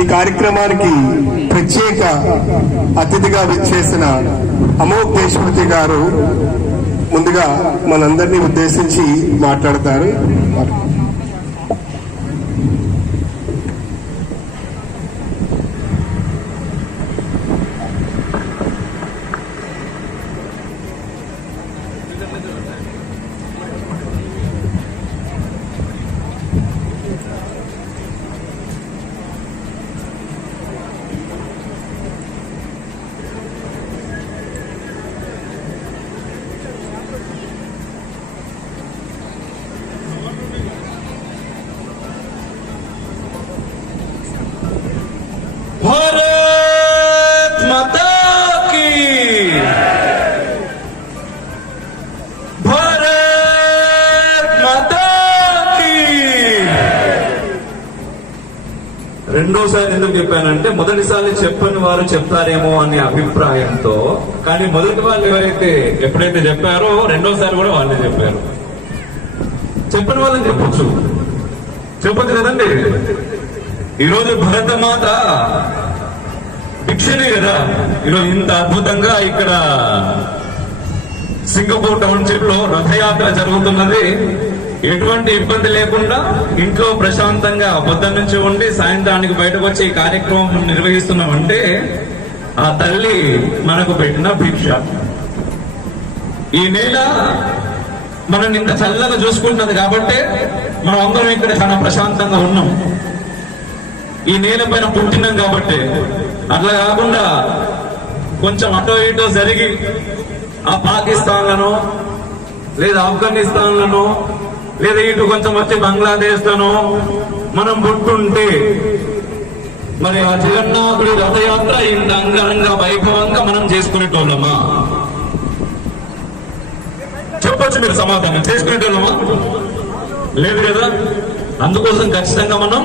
ఈ కార్యక్రమానికి ప్రత్యేక అతిథిగా విచ్చేసిన అమోఘ్ దేశమూర్తి గారు ముందుగా మనందరినీ ఉద్దేశించి మాట్లాడతారు. भारत माता की, भारत माता की. రెండోసారి ఎందుకు చెప్పానంటే మొదటిసారి చెప్పని వారు చెప్తారేమో అనే అభిప్రాయంతో, కానీ మొదటి వాళ్ళు ఎవరైతే ఎప్పుడైతే చెప్పారో రెండోసారి కూడా వాళ్ళే చెప్పారు. చెప్పని వాళ్ళని చెప్పొచ్చు, చెప్పొచ్చు కదండి. ఈరోజు భరతమాత భిక్షనే కదా ఈరోజు ఇంత అద్భుతంగా ఇక్కడ సింగపూర్ టౌన్షిప్ లో రథయాత్ర జరుగుతున్నది. ఎటువంటి ఇబ్బంది లేకుండా ఇంట్లో ప్రశాంతంగా పొద్దున్న నుంచి ఉండి సాయంత్రానికి బయటకు వచ్చి ఈ కార్యక్రమం నిర్వహిస్తున్నామంటే ఆ తల్లి మనకు పెట్టిన భిక్ష. ఈ నేల మనల్ని ఇంత చల్లగా చూసుకుంటున్నది కాబట్టి మనం అందరం ఇక్కడ చాలా ప్రశాంతంగా ఉన్నాం. ఈ నేల పైన పుట్టినాం కాబట్టి. అట్లా కాకుండా కొంచెం అటో ఇటో జరిగి ఆ పాకిస్తాన్లను లేదా ఆఫ్ఘనిస్తాన్లను లేదా ఇటు కొంచెం వచ్చి బంగ్లాదేశ్ లను మనం పుట్టుంటే మరి ఆ జగన్నాథుడి రథయాత్ర ఇంత అంగరంగ వైభవంగా మనం చేసుకునేటోళ్ళమా? చెప్పొచ్చు మీరు సమాధానం. చేసుకునేటోళ్ళమా? లేదు కదా. అందుకోసం ఖచ్చితంగా మనం